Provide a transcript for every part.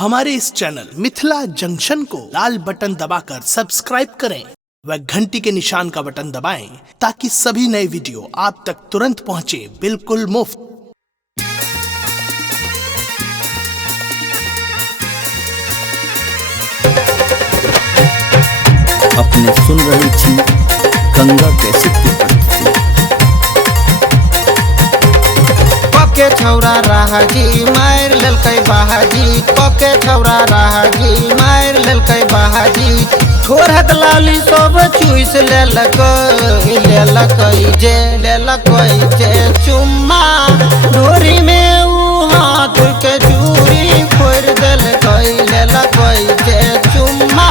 हमारे इस channel Mithila junction को लाल button दबाकर सब्सक्राइब करें व घंटी के निशान का बटन दबाएं ताकि सभी नए वीडियो आप तक तुरंत पहुंचे बिल्कुल मुफ्त। अपने सुन रही थी गंगा कैसेट की प्रस्तुति। पके छौरा राहाजी मार ललकै बाहाजी, पके छौरा राहाजी मार ललकै बाहाजी। छोरहत लाली सब चुइस लेलकै जे चुम्मा डोरी में ऊ हाथ के चूड़ी फोड़ देलकै। लेलकै जे चुम्मा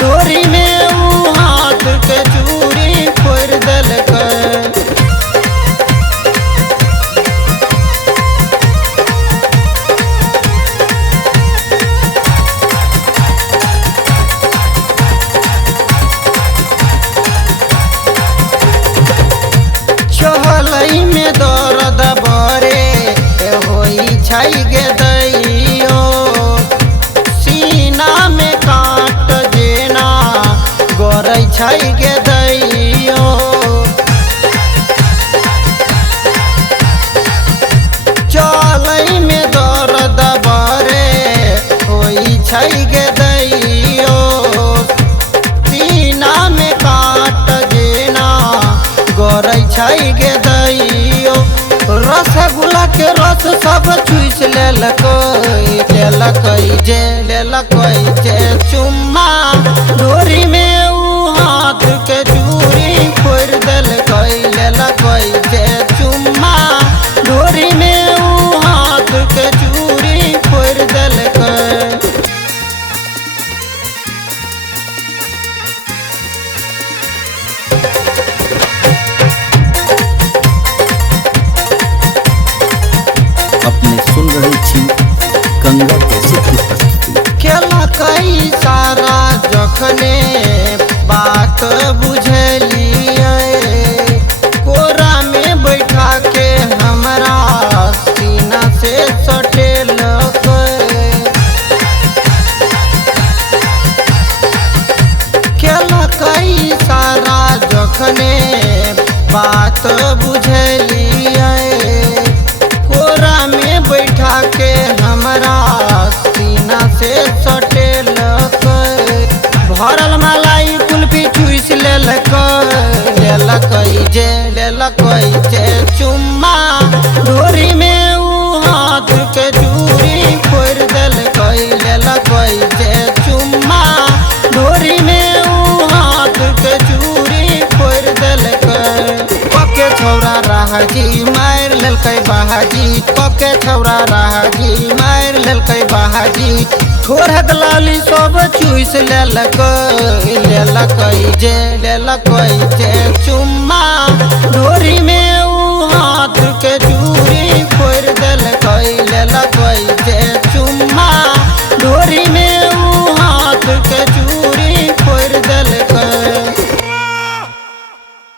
डोरी में ऊ हाथ के चूड़ी फोड़ देलकै। चहलई में दर्द बरे होई छाई गे दैयो, सीना में काट जेना गरै छाई गे दैयो। चलई में दर्द बरे होई छाई गे दैयो, सीना में काट जेना गरै छाई गे दैयो। रसगुल्ला के रस सब चुइस लेलकै जे चुम्मा डोरी में ऊ हाथ के चूड़ी फोड़ देलकै। लेलकै जे चुम्मा डोरी में ऊ हाथ के चूड़ी फोड़ देलकै। अपने सुन रही थी गंगा कैसेट की प्रस्तुति। खेला कई सारा जखने बात बुझलिए, कोरा में बैठा के हमरा सीना से सटेलकै। खेला कई सारा जखने बात बुझलिए, कोरा में बैठा के हमरा सीना से सटेलकै। भरल मलाई कुल्फी चुइस लेलकै जे चुम्मा डोरी में ऊ हाथ के चूड़ी फोड़ देलकै। लेलकै जे चुम्मा डोरी में ऊ हाथ के चूड़ी फोड़ देलकै। पके छौरा राहाजी मार ललकै बाहाजी, पके छौरा राहाजी मार ललकै बाहाजी। छोरहत लाली सब चुइस लेलकै जे चुम्मा डोरी में